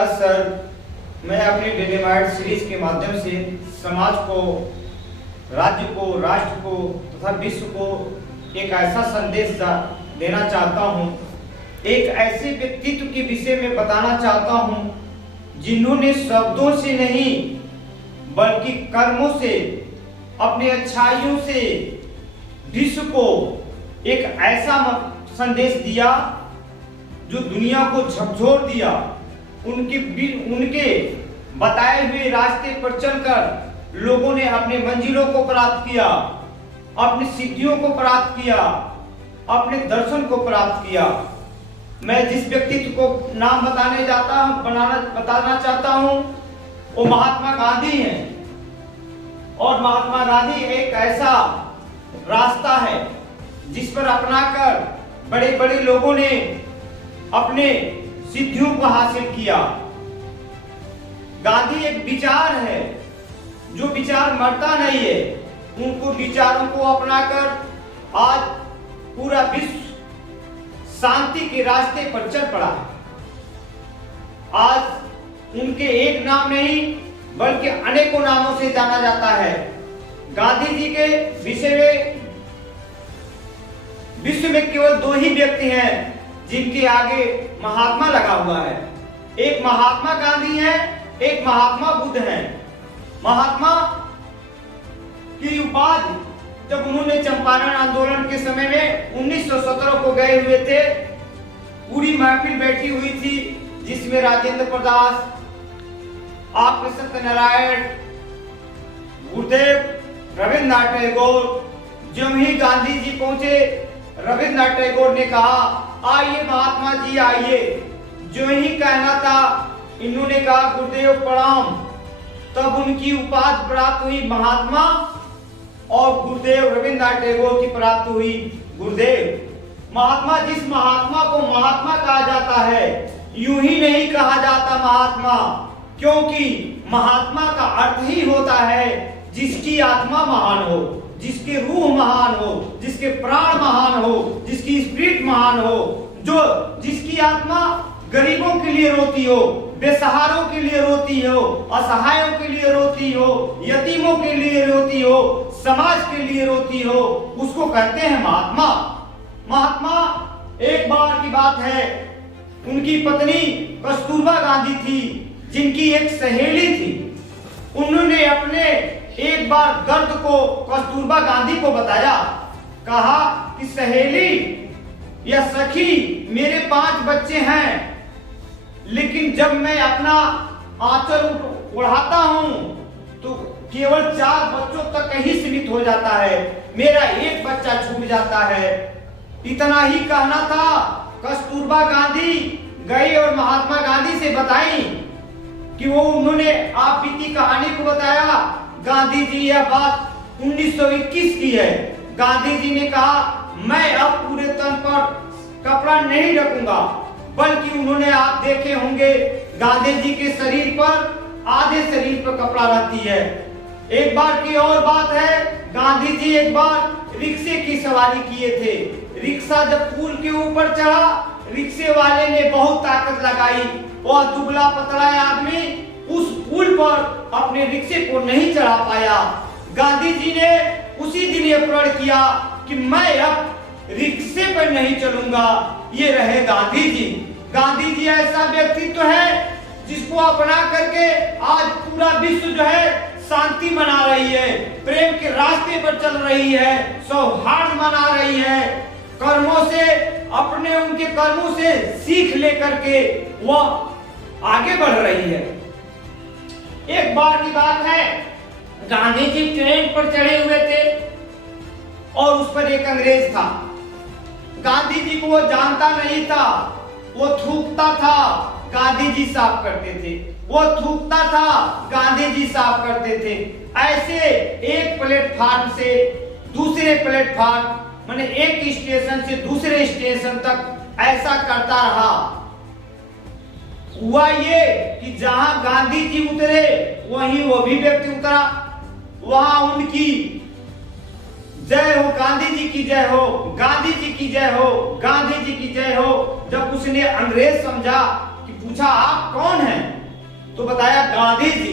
प्रयास सर, मैं अपनी डिलीमाइट सीरीज के माध्यम से समाज को, राज्य को, राष्ट्र को तथा विश्व को एक ऐसा संदेश देना चाहता हूँ, एक ऐसे व्यक्तित्व के विषय में बताना चाहता हूँ जिन्होंने शब्दों से नहीं बल्कि कर्मों से, अपने अच्छाइयों से विश्व को एक ऐसा संदेश दिया जो दुनिया को झकझोर दिया। उनके बताए हुए रास्ते पर चलकर लोगों ने अपने मंजिलों को प्राप्त किया, अपनी सिद्धियों को प्राप्त किया, अपने दर्शन को प्राप्त किया। मैं जिस व्यक्तित्व को नाम बताना चाहता हूं वो महात्मा गांधी हैं। और महात्मा गांधी एक ऐसा रास्ता है जिस पर अपनाकर बड़े बड़े लोगों ने अपने सिद्धियों को हासिल किया। गांधी एक विचार है, जो विचार मरता नहीं है। उनको विचारों को अपनाकर आज पूरा विश्व शांति के रास्ते पर चल पड़ा है। आज उनके एक नाम नहीं बल्कि अनेकों नामों से जाना जाता है। गांधी जी के विषय में विश्व में केवल दो ही व्यक्ति हैं जिनके आगे महात्मा लगा हुआ है। एक महात्मा गांधी है, एक महात्मा बुद्ध है। महात्मा की उपाधि जब उन्होंने चंपारण आंदोलन के समय में 1917 को गए हुए थे, पूरी महफिल बैठी हुई थी जिसमें राजेंद्र प्रसाद, आप सत्यनारायण, गुरुदेव, रविन्द्रनाथ टैगोर। जब ही गांधी जी पहुंचे, रविन्द्रनाथ टैगोर ने कहा आइए महात्मा जी आइए। जो ही कहना था इन्होंने कहा गुरुदेव प्रणाम। तब उनकी उपाधि प्राप्त हुई महात्मा और गुरुदेव रविन्द्रनाथ टैगोर की प्राप्त हुई गुरुदेव। महात्मा, जिस महात्मा को महात्मा कहा जाता है, यूं ही नहीं कहा जाता महात्मा, क्योंकि महात्मा का अर्थ ही होता है जिसकी आत्मा महान हो, जिसके रूह महान हो, जिसके प्राण महान हो, जिसकी स्पिरिट महान हो, जिसकी आत्मा गरीबों के लिए रोती हो, बेसहारों के लिए रोती हो, असहायों के लिए रोती हो, यतीमों के लिए रोती हो, समाज के लिए रोती हो, उसको कहते हैं महात्मा। महात्मा, एक बार की बात है, उनकी पत्नी कस्तूरबा गांधी थी जिनकी एक सहेली थी। उन्होंने अपने एक बार दर्द को कस्तूरबा गांधी को बताया। कहा कि सहेली या सखी, मेरे 5 बच्चे हैं, लेकिन जब मैं अपना आंचल उड़ाता हूं तो केवल 4 बच्चों तक ही सीमित हो जाता है, मेरा एक बच्चा छूट जाता है। इतना ही कहना था। कस्तूरबा गांधी गई और महात्मा गांधी से बताई कि उन्होंने आप बीती कहानी को बताया। गांधी जी यह बात 1921 की है। गांधी जी ने कहा मैं अब पूरे तन पर कपड़ा नहीं रखूंगा, बल्कि उन्होंने आप देखे होंगे गांधी जी के शरीर पर आधे शरीर पर कपड़ा रहती है। एक बार की और बात है, गांधी जी एक बार रिक्शे की सवारी किए थे। रिक्शा जब पुल के ऊपर चढ़ा, रिक्शे वाले ने बहुत ताकत लगाई। वह दुबला पतला आदमी उस पुल पर अपने रिक्शे को नहीं चढ़ा पाया। गांधी जी ने उसी दिन यह प्रण किया कि मैं अब रिक्शे पर नहीं चलूंगा। ये रहे गांधी जी। गांधी जी ऐसा व्यक्तित्व है जिसको अपना करके आज पूरा विश्व जो है शांति मना रही है, प्रेम के रास्ते पर चल रही है, सौहार्द मना रही है। कर्मों से, अपने उनके कर्मों से सीख लेकर के वह आगे बढ़ रही है। एक बार की बात है, गांधी जी ट्रेन पर चढ़े हुए थे और उस पर एक अंग्रेज था। गांधी जी को वो जानता नहीं था, वो थूकता था, गांधी जी साफ करते थे। वो थूकता था, गांधी जी साफ करते थे। ऐसे एक प्लेटफार्म से दूसरे प्लेटफार्म, माने एक स्टेशन से दूसरे स्टेशन तक ऐसा करता रहा। हुआ ये कि जहां गांधी जी उतरे वहीं वो भी व्यक्ति उतरा। वहां उनकी जय हो, गांधी जी की जय हो, गांधी जी की जय हो, गांधी जी की जय हो। जब उसने अंग्रेज समझा कि पूछा आप कौन हैं? तो बताया गांधी जी।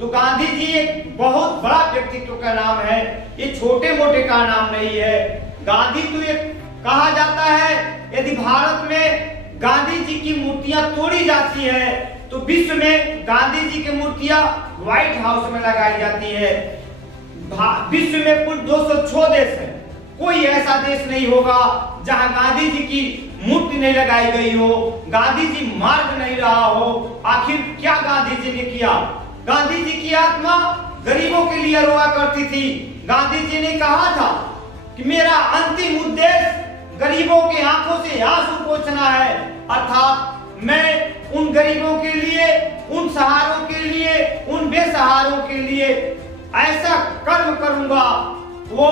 तो गांधी जी एक बहुत बड़ा व्यक्तित्व का नाम है, ये छोटे मोटे का नाम नहीं है। गांधी तो एक कहा जाता है यदि भारत में गांधी जी की मूर्तियां तोड़ी जाती है तो विश्व में गांधी जी की मूर्तियां व्हाइट हाउस में लगाई जाती है। विश्व में कुल 206 देश है, कोई ऐसा देश नहीं होगा जहां गांधी जी की मूर्ति नहीं लगाई गई हो, गांधी जी मार्ग नहीं रहा हो। आखिर क्या गांधी जी ने किया? गांधी जी की आत्मा गरीबों के लिए रोआ करती थी। गांधी जी ने कहा था कि मेरा अंतिम उद्देश्य गरीबों के आंखों से आंसू पोंछना है, अर्थात मैं उन गरीबों के लिए, उन सहारों के लिए, उन बेसहारों के लिए ऐसा कर्म करूंगा। वो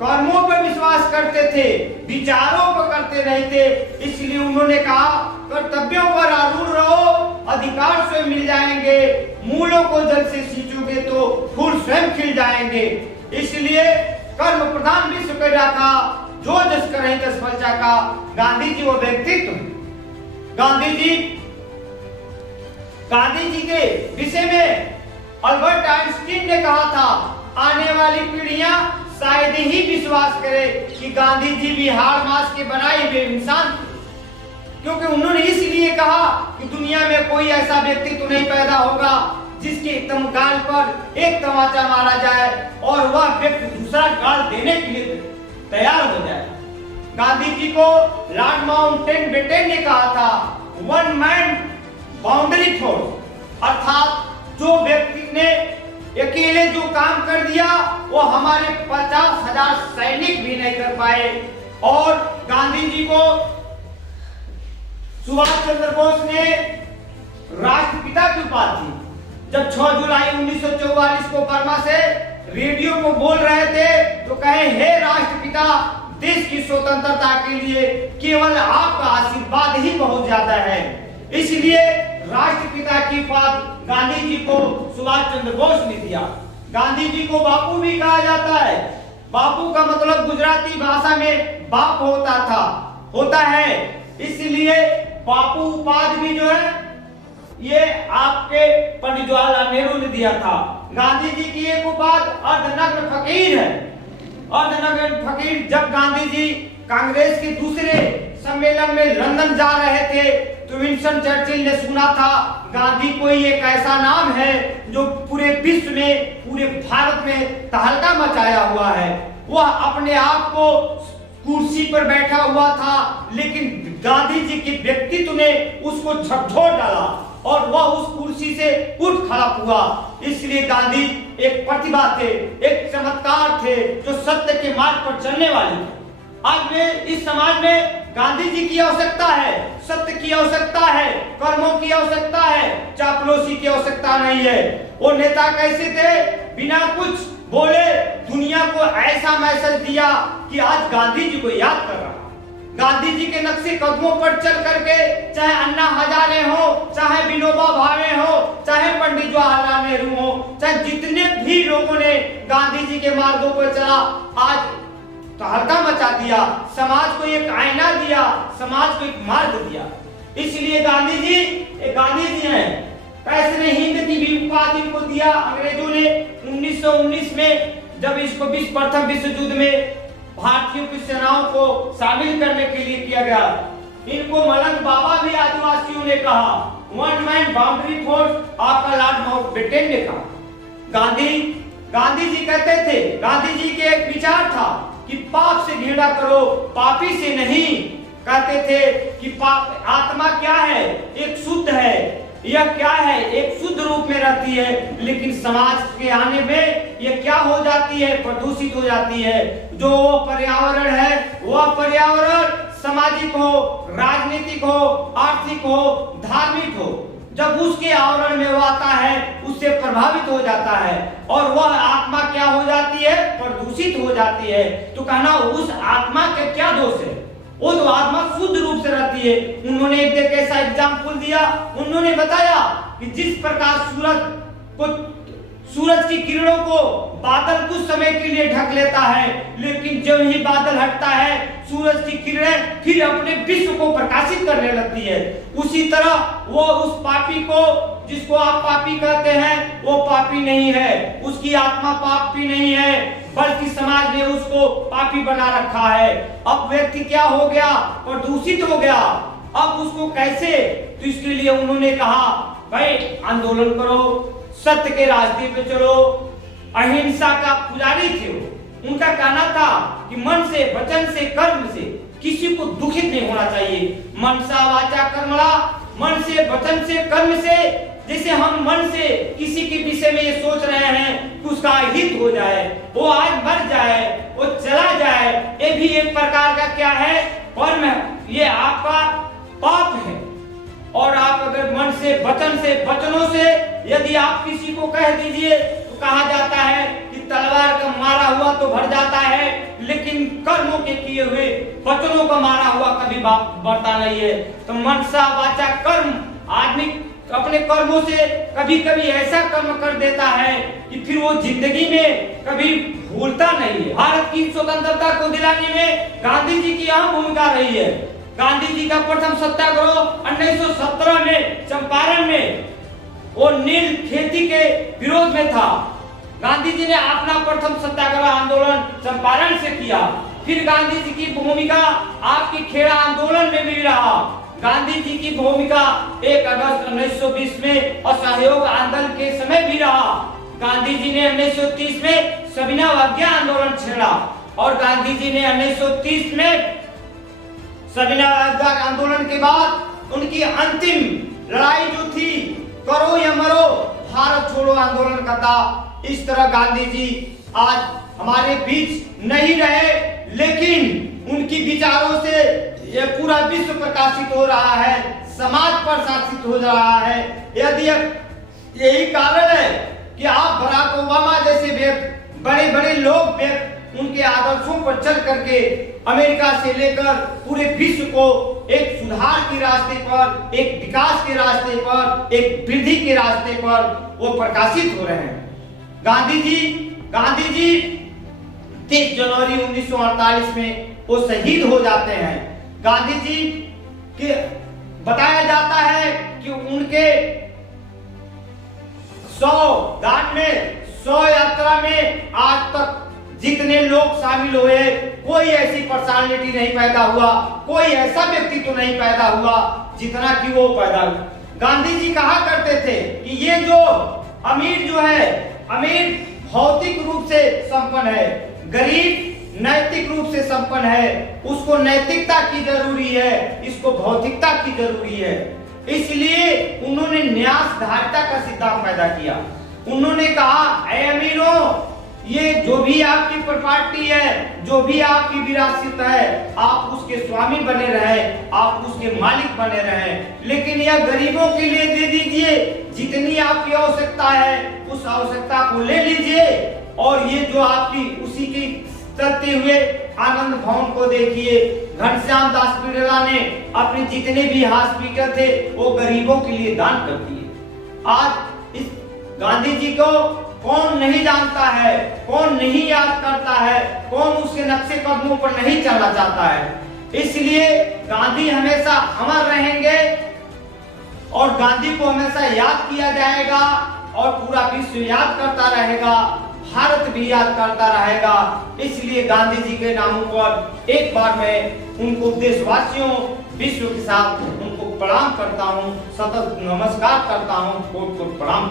कर्मों पर विश्वास करते थे, विचारों पर करते नहीं थे। इसलिए उन्होंने कहा कर्तव्यों पर आरूढ़ रहो, अधिकार स्वयं मिल जाएंगे, मूलों को जल से सींचोगे तो फूल स्वयं खिल जाएंगे। इसलिए कर्म प्रधान विश्व कर रखा, जो जस करे तस फल चाखा। गांधी जी वो व्यक्तित्व। गांधी जी के विषय में अल्बर्ट आइंस्टीन ने कहा था आने वाली पीढ़ियां शायद ही विश्वास करे कि गांधी जी भी हाड़ मांस के बनाए हुए इंसान थे, क्योंकि उन्होंने इसलिए कहा कि दुनिया में कोई ऐसा व्यक्ति तो नहीं पैदा होगा जिसके गाल पर एक तमाचा मारा जाए और वह व्यक्ति दूसरा गाल देने के लिए तैयार हो जाए। गांधी जी को लॉर्ड माउंटबेटन ने कहा था वन मैन बाउंड्री फोर्स, अर्थात जो व्यक्ति ने अकेले जो काम कर दिया वो हमारे 50,000 सैनिक भी नहीं कर पाए। और गांधी जी को सुभाष चंद्र बोस ने राष्ट्रपिता की उपाधि दी। जब 6 जुलाई 1944 को बर्मा से रेडियो को बोल रहे थे तो कहे हे राष्ट्रपिता, देश की स्वतंत्रता के लिए केवल आपका आशीर्वाद ही बहुत ज्यादा है। इसलिए राष्ट्रपिता की पद गांधी जी को सुभाष चंद्र बोस ने दिया। गांधी जी को बापू भी कहा जाता है। बापू का मतलब गुजराती भाषा में बाप होता है। इसलिए बापू उपाधि भी जो है ये आपके पंडित जवाहरलाल नेहरू ने दिया था। गांधी जी की एक उपाधि अर्धनग्न फकीर है। अर्धनग्न फकीर जब गांधी जी कांग्रेस के दूसरे सम्मेलन में लंदन जा रहे थे तो विंस्टन चर्चिल ने सुना था गांधी कोई एक ऐसा नाम है जो पूरे विश्व में, पूरे भारत में तहलका मचाया हुआ है। वह अपने आप को कुर्सी पर बैठा हुआ था, लेकिन गांधी जी के व्यक्तित्व ने उसको झकझोर डाला और वह उस कुर्सी से उठ खड़ा हुआ। इसलिए गांधी एक प्रतिभा थे, एक चमत्कार थे, जो सत्य के मार्ग पर चलने वाले थे। आज में इस समाज में गांधी जी की आवश्यकता है, सत्य की आवश्यकता है, कर्मों की आवश्यकता है, चापलूसी की आवश्यकता नहीं है। वो नेता कैसे थे? बिना कुछ बोले दुनिया को ऐसा मैसेज दिया कि आज गांधी जी को याद कर रहा। गांधी जी के नक्शे कदमों पर चल करके चाहे अन्ना हजारे हो, चाहे विनोबा भावे हो, चाहे पंडित जवाहरलाल नेहरू हो, चाहे जितने भी लोगों ने गांधी जी के मार्गों पर चला, आज तहलका मचा दिया, समाज को एक आईना दिया, समाज को एक मार्ग दिया। इसलिए गांधी जी हैं। कैसे ने हिंद की भी उपाधि को दिया अंग्रेजों ने 1919 में, जब इसको प्रथम विश्व युद्ध में भारतीयों की सेनाओं को शामिल करने के लिए किया गया। इनको मलंग बाबा भी आदिवासियों ने कहा, वन मैन बाउंड्री फोर्स, आपका लॉर्ड माउंटबेटन ने कहा। गांधी जी कहते थे, गांधी जी के एक विचार था कि पाप से घृणा करो, पापी से नहीं। कहते थे कि पाप आत्मा क्या है? एक शुद्ध है। यह क्या है? एक शुद्ध रूप में रहती है, लेकिन समाज के आने में यह क्या हो जाती है? प्रदूषित हो जाती है। जो वो पर्यावरण है, वह पर्यावरण सामाजिक हो, राजनीतिक हो, आर्थिक हो, धार्मिक हो, जब उसके आवरण में वो आता है उससे प्रभावित हो जाता है और वह आत्मा क्या हो जाती है? प्रदूषित हो जाती है। तो कहना उस आत्मा के क्या दोष है? वो तो आत्मा शुद्ध रूप से रहती है। उन्होंने एक ऐसा एग्जाम्पल दिया, उन्होंने बताया कि जिस प्रकार सूरज की किरणों को बादल कुछ समय के लिए ढक लेता है, लेकिन जब ही बादल हटता है सूरज की किरणें फिर अपने विश्व को प्रकाशित करने लगती है। उसी तरह वो उस पापी को, जिसको आप पापी कहते हैं, वो पापी नहीं है, उसकी आत्मा पापी नहीं है, बल्कि समाज ने उसको पापी बना रखा है। अब व्यक्ति क्या हो गया? प्रदूषित हो गया। अब उसको कैसे? तो इसके लिए उन्होंने कहा भाई आंदोलन करो, सत्य के रास्ते पे चलो। अहिंसा का पुजारी थे वो। उनका कहना था कि मन से, वचन से, कर्म से किसी को दुखित नहीं होना चाहिए। मनसा वाचा कर्मणा, मन से, वचन से, कर्म से। जैसे हम मन से किसी के विषय में ये सोच रहे हैं कि उसका हित हो जाए, वो आज मर जाए, वो चला जाए, ये भी एक प्रकार का क्या है? कर्म है। ये आपका पाप है। और आप अगर मन से, वचन से, वचनों से यदि आप किसी को कह दीजिए तो कहा जाता है कि तलवार का मारा हुआ तो भर जाता है, लेकिन कर्मों के किए हुए, वचनों का मारा हुआ कभी बढ़ता नहीं है। तो मनसा वाचा कर्म, आदमी अपने कर्मों से कभी कभी ऐसा कर्म कर देता है कि फिर वो जिंदगी में कभी भूलता नहीं है। भारत की स्वतंत्रता को दिलाने में गांधी जी की अहम भूमिका रही है। गांधी जी का प्रथम सत्याग्रह 1917 में चंपारण में वो नील खेती के विरोध में था। गांधी जी ने अपना प्रथम सत्याग्रह आंदोलन चंपारण से किया। फिर गांधी जी की भूमिका आपकी खेड़ा आंदोलन में भी रहा। गांधी जी की भूमिका 1 अगस्त 1920 में असहयोग आंदोलन के समय भी रहा। गांधी जी ने 1930 में सविनय अवज्ञा आंदोलन छेड़ा और गांधी जी ने 1930 में सविनय अवज्ञा आंदोलन के बाद उनकी अंतिम लड़ाई जो थी, करो या मरो, भारत छोड़ो आंदोलन का था। इस तरह गांधी जी आज हमारे बीच नहीं रहे, लेकिन उनकी विचारों से यह पूरा विश्व प्रकाशित हो रहा है, समाज प्रशासित हो रहा है। यदि यही कारण है कि आप बराक ओबामा जैसे बड़े बड़े लोग उनके आदर्शों पर चल करके अमेरिका से लेकर पूरे विश्व को एक सुधार के रास्ते पर, एक विकास के रास्ते पर, एक वृद्धि के रास्ते पर वो प्रकाशित हो रहे हैं। गांधी जी 30 जनवरी 1948 में वो शहीद हो जाते हैं। गांधी जी के बताया जाता है कि उनके 100 दान में, 100 यात्रा में आज तक जितने लोग शामिल हुए, कोई ऐसी पर्सनालिटी नहीं पैदा हुआ, कोई ऐसा व्यक्तित्व नहीं पैदा हुआ जितना कि वो पैदा हुआ। गांधी जी कहा करते थे कि ये जो अमीर जो है, अमीर भौतिक रूप से संपन्न है, गरीब नैतिक रूप से संपन्न है। उसको नैतिकता की जरूरी है, इसको भौतिकता की जरूरी है। इसलिए उन्होंने न्यास धारिता का सिद्धांत पैदा किया। उन्होंने कहा, ऐ अमीरों, ये जो भी आपकी प्रॉपर्टी है, जो भी आपकी विरासत है, आप उसके स्वामी बने रहे, आप उसके मालिक बने रहे, लेकिन यह गरीबों के लिए दे दीजिए। जितनी आपकी आवश्यकता है उस आवश्यकता को ले लीजिए, और ये जो आपकी उसी की चलते हुए आनंद भवन को देखिए। घनश्याम दास बिरला ने अपने जितने भी हॉस्पिटल थे वो गरीबों के लिए दान कर दिए। आज इस गांधी जी को कौन नहीं जानता है, कौन नहीं याद करता है, कौन उसके नक्शे कदमों पर नहीं चलना चाहता है। इसलिए गांधी हमेशा अमर रहेंगे और गांधी को हमेशा याद किया जाएगा और पूरा विश्व याद करता रहेगा, भारत भी याद करता रहेगा। इसलिए गांधी जी के नामों पर एक बार मैं उनको देशवासियों, विश्व के साथ उनको प्रणाम करता हूँ, सतत नमस्कार करता हूँ, कोट कोट प्रणाम।